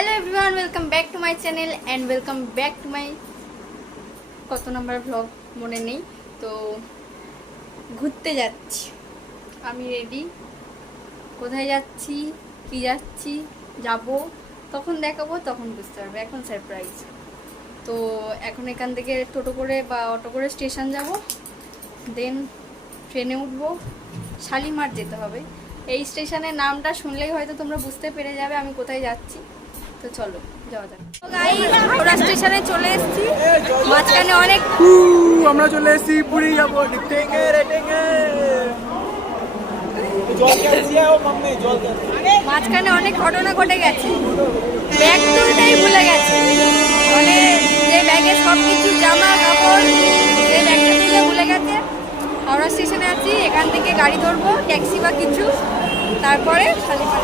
Hello everyone, welcome back to my channel and welcome back to my কত number blog মনে নেই। তো ঘুরতে যাচ্ছি, আমি রেডি। কোথায় যাচ্ছি, কি যাচ্ছি, যাব তখন দেখাবো, তখন বুঝতে পারবে। এখন সারপ্রাইজ। তো এখন এখান থেকে টোটো করে বা অটো করে স্টেশন যাব, দেন ট্রেনে উঠবো। শালিমার যেতে হবে। এই স্টেশনের নামটা শুনলেই হয়তো তোমরা বুঝতে পেরে যাবে আমি কোথায় যাচ্ছি। তো চলো যাওয়া যাক। ঘোড়া স্টেশনে চলে এসেছি। মাঝখানে অনেক আমরা চলে এসেছি পুরী যাবো। মাঝখানে অনেক ঘটনা ঘটে গেছে। ব্যাগ তুলতেই ভুলে গেছে, মানে যে ব্যাগে সব কিছু জামা কাপড়, যে ব্যাগটা তুলে ভুলে গেছে। হাওড়া স্টেশনে আছি, এখান থেকে গাড়ি ধরবো, ট্যাক্সি বা কিছু, তারপরে শালিমার।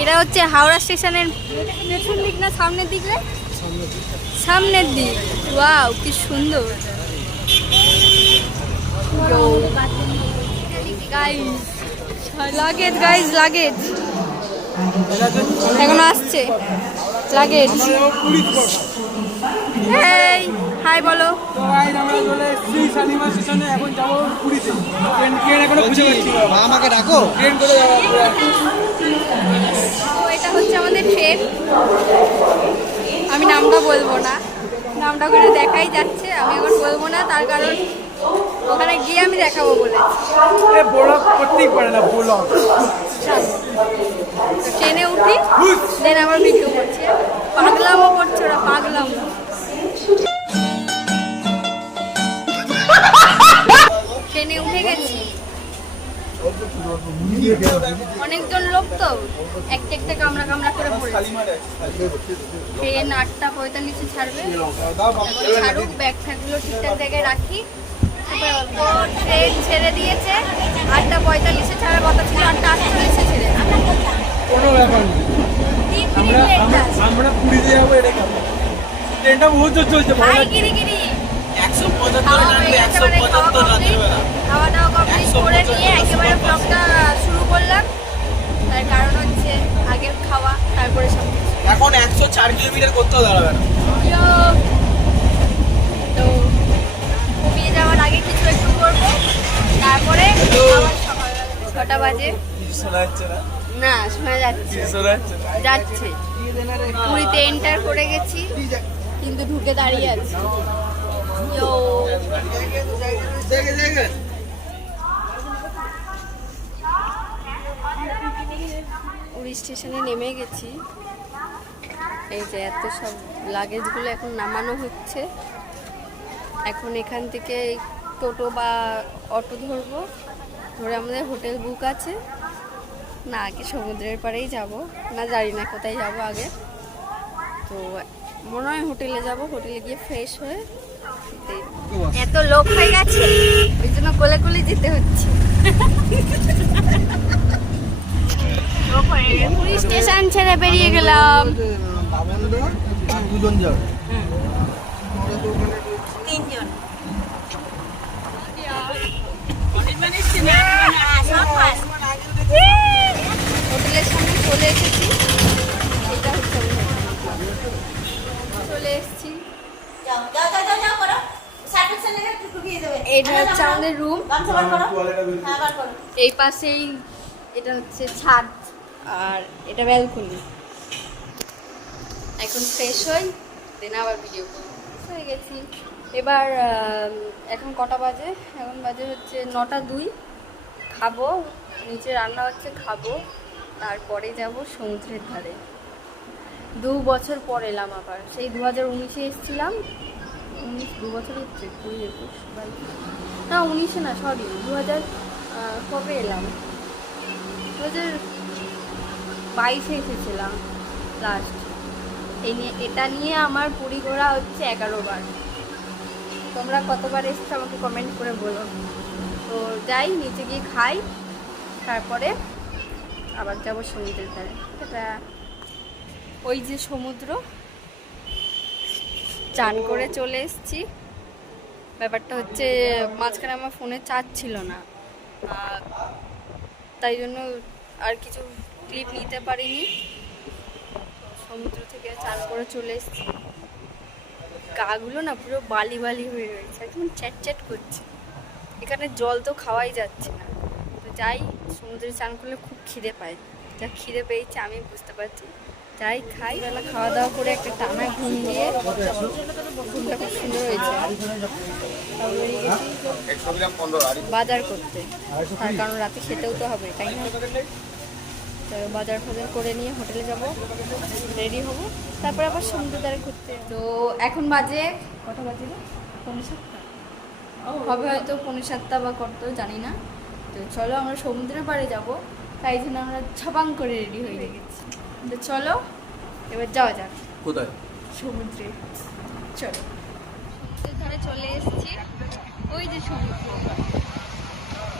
এটা হচ্ছে হাওড়া স্টেশনের পেছন দিক না সামনের দিক? রে সামনের দিক। ওয়াও কি সুন্দর। লাগেজ গাইজ, লাগেজ এখন আসছে। লাগেজ এই হাই বলো। আমাকে ডাকো, ট্রেন করে যাবো। তো এটা হচ্ছে আমাদের ট্রেন। আমি নামটা বলবো না, নামটা করে দেখাই যাচ্ছে। আমি এখন বলবো না, তার কারণ ওখানে গিয়ে আমি দেখাবো বলেছি। ট্রেনে উঠি, দেন আবার ভিডিও করছে। পাগলামও করছে ওরা, পাগলাম। ট্রেনে উঠে গেছি। অনেকজন লোক তো একটা কামড়া কামড়া করে পড়েছে। ট্রেন 8:45 ছাড়বে। ছাড়ুক, ব্যাগ ফ্যাগগুলো ঠিকঠাক জায়গায় রাখি। ট্রেন ছেড়ে দিয়েছে 8:45 ছাড়ার কথা ছিল, 8:48 ছেড়ে। কোনো ব্যাপার নেই, আমরা পুরীতে যাবো। ট্রেনটা বহুত জোর চলছে। খাওয়া দাওয়া কমপ্লিট করে নিয়ে একেবারে ব্লগটা শুরু করলাম। তার কারণ হচ্ছে আগের খাওয়া, তারপরে সব এখন 104 কিলোমিটার করতেও দাঁড়াবে না। তো ঘুমিয়ে যাওয়ার আগে কিছু একটু করবো, তারপরে আবার সকালবেলা 6টা বাজে। শোনা যাচ্ছে না? না, শোনা যাচ্ছে, যাচ্ছে। পুরীতে এন্টার করে গেছি, কিন্তু ঢুকে দাঁড়িয়ে আছি। পুরী স্টেশনে নেমে গেছি। এই যে এত সব লাগেজগুলো এখন নামানো হচ্ছে। এখন এখান থেকে টোটো বা অটো ধরবো, ধরে আমাদের হোটেল বুক আছে। না, আগে সমুদ্রের পাড়েই যাব, না জানি না কোথায় যাব আগে। তো মনে হয় হোটেলে যাব, হোটেলে গিয়ে ফ্রেশ হয়ে। এত লোক হয়ে গেছে, ওই জন্য কোলে কোলে যেতে হচ্ছে। পুরী স্টেশন ছেড়ে বেরিয়ে গেলাম। দুজন যাবে, 3জন। হোটেলের সামনে চলে এসেছি। এটা হচ্ছে চলে এসেছি। এটা হচ্ছে আমাদের রুম। এই পাশেই এটা হচ্ছে ছাদ, আর এটা ব্যালকনি। এখন ফ্রেশ হই, দেন আবার ভিডিও করবো। হয়ে গেছি। এবার এখন কটা বাজে? এখন বাজে হচ্ছে 9:02। খাবো, নিচে রান্না হচ্ছে, খাবো, তারপরে যাব সমুদ্রের ধারে। 2 বছর পর এলাম আবার। সেই 2019-এ এসেছিলাম। 2 বছর হচ্ছে, 2021 না 19-এ না, সরি 2000 কবে এলাম? 2022-এ এসেছিলাম লাস্ট। এটা নিয়ে আমার পুরী ঘোরা হচ্ছে 11 বার। তোমরা কতবার এসছো আমাকে কমেন্ট করে বলো। তো যাই, নিচে গিয়ে খাই, তারপরে আবার যাব সমুদ্রের ধারে। এটা ওই যে সমুদ্র, চান করে চলে এসেছি। ব্যাপারটা হচ্ছে মাঝখানে আমার ফোনে চার্জ ছিল না, তাই জন্য আর কিছু ক্লিপ নিতে পারিনি। সমুদ্র থেকে চান করে চলে এসেছি। গাগুলো না পুরো বালি বালি হয়ে রয়েছে, একদম চ্যাট চ্যাট করছে। এখানে জল তো খাওয়াই যাচ্ছে না। তো যাই, সমুদ্রে চান করলে খুব খিদে পায়। যা খিদে পেয়েছে আমি বুঝতে পারছি। যাই খাই, বেলা খাওয়া দাওয়া করে একটা টানা ঘুম দিয়ে, ঘুমটা খুব সুন্দর হয়েছে। বাজার করতে, তার কারণ রাতে খেতেও তো হবে, তাই না? তো বাজার ফাজার করে নিয়ে হোটেলে যাব, রেডি হব, তারপর আবার সমুদ্র ধারে ঘুরতে। তো এখন বাজে কটা বাজে? 7:45 হবে হয়তো, 7:45 বা কত জানি না। তো চলো আমরা সমুদ্রের পাড়ে যাব, তাই জন্য আমরা ঝপাং করে রেডি হয়ে গেছি। তো চলো এবার যাওয়া যাক। কোথায়? সমুদ্রে। চলো, সমুদ্রের ধারে চলে এসেছি। ওই যে সমুদ্র।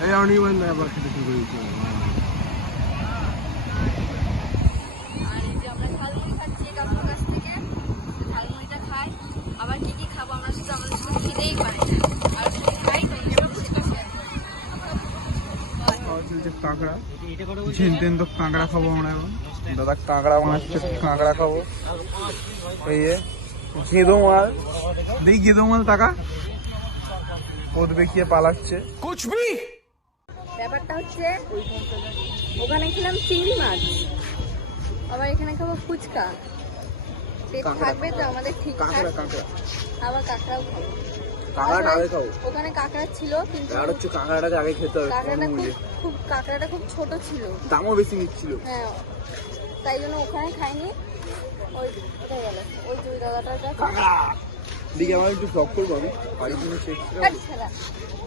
এই আমি মানে আবার খেতে শুরু করেছি। আর এই যে আমরা ঝালমুড়ি খাচ্ছি কাকুর কাছ থেকে। ঝালমুড়িটা খাই, আবার কি কি খাবো আমরা শুধু আমাদের শুধু খিদেই পাই না। আর যদি খাই তো সেটা শেয়ার করি। চলছে কাঁকড়া, ঝিনতেন তো কাঁকড়া খাবো আমরা এখন। দাদা কাঁকড়া বানাচ্ছে, কাঁকড়া খাবো। এই যে গেঁদো মাল, দেখি গেঁদো মাল টাকা পদ বেঁকিয়ে পালাচ্ছে। কুচবি ব্যাপারটা হচ্ছে, ওখানে খেলাম চিংড়ি মাছ, আবার এখানে খাবো ফুচকা। পেট থাকবে তো আমাদের ঠিকঠাক, আবার কাঁকড়াও খাবো। ওখানে কাঁকড়া ছিল, কিন্তু কাঁকড়াটাকে আগে খেতে হবে। কাঁকড়াটা খুব ছোট ছিল, দামও বেশি নিচ্ছিল। হ্যাঁ, তাই জন্য ওখানে খাইনি। ওই কোথায় গেল ওই দুই দাদাটার কাছে। দিকে আমার একটু ব্লগ করবো আমি, বাড়ির জন্য চেক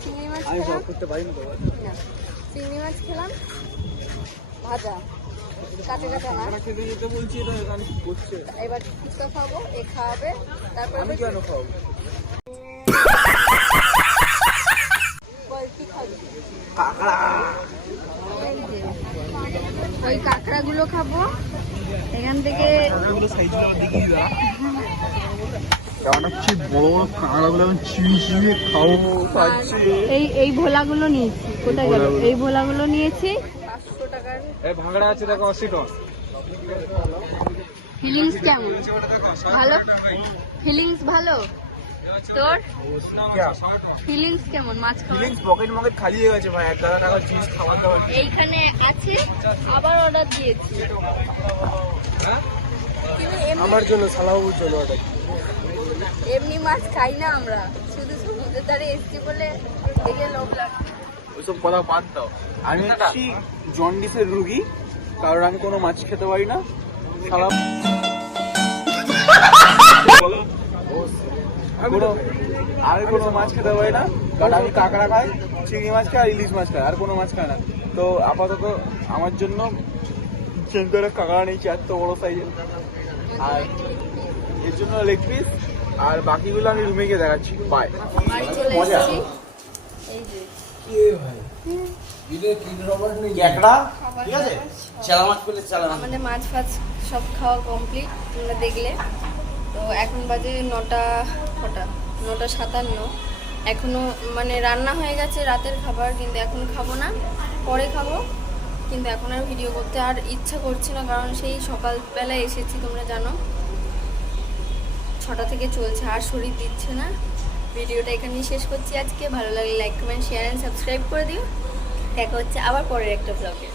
চিংড়ি মাছ আমি ব্লগ খেলাম, করতে পারি না। চিংড়ি মাছ খেলাম, ভাজা কাটে কাটা না। খেতে যেতে বলছি, এটা এখানে কি করছে? এবার ফুচকা খাবো, এ খাওয়াবে, তারপর আমি কেন খাবো? বল কি খাবি? কাঁকড়া। এই যে ওই কাঁকড়াগুলো খাবো এখান থেকে। এই ভোলাগুলো নিয়েছি। কোথায় গেল? এই ভোলাগুলো নিয়েছি 500 টাকার। ভাঙড়া আছে দেখো, 80 টাকা। ফিলিংস কেমন? ভালো? ফিলিংস ভালো তোর? ফিলিংস কেমন মাছ খাওয়ার? ফিলিংস পকেট মকেট খালি হয়ে গেছে ভাই, 1,000 টাকা চিজ খাওয়া দাওয়া। এইখানে আছে, আবার অর্ডার দিয়েছি। আমার জন্য, সালাবাবুর জন্য অর্ডার। এমনি মাছ খাই না আমরা, শুধু সমুদ্রের ধারে এসছি বলে দেখে লোভ লাগে। ওইসব কথা বাদ দাও। আমি হচ্ছি জন্ডিসের রুগী, কারণ আমি কোনো মাছ খেতে পারি না। আমি কোনো মাছ খেতে পারি না, কারণ আমি কাঁকড়া খাই, চিংড়ি মাছ খাই আর ইলিশ মাছ খাই, আর কোনো মাছ খাই না। তো আপাতত আমার জন্য চেন্তারে কাঁকড়া নিয়েছি, এত বড় সাইজের, আর এর জন্য লেগ পিস, আর বাকিগুলো আমি রুমে গিয়ে দেখাচ্ছি। বাই। বাড়ি চলে এসেছি। এই যে আমাদের মাছ ফাছ সব খাওয়া কমপ্লিট, তোমরা দেখলে। তো এখন বাজে 9:57। এখনো মানে রান্না হয়ে গেছে রাতের খাবার, কিন্তু এখন খাবো না, পরে খাবো। কিন্তু এখন আর ভিডিও করতে আর ইচ্ছা করছে না, কারণ সেই সকালবেলায় এসেছি, তোমরা জানো 6টা থেকে চলছে, আর শরীর দিচ্ছে না। ভিডিওটা এখানেই শেষ করছি আজকে। ভালো লাগলে like, comment, share and subscribe করে দিও। দেখা হচ্ছে আবার পরের একটা ব্লগে।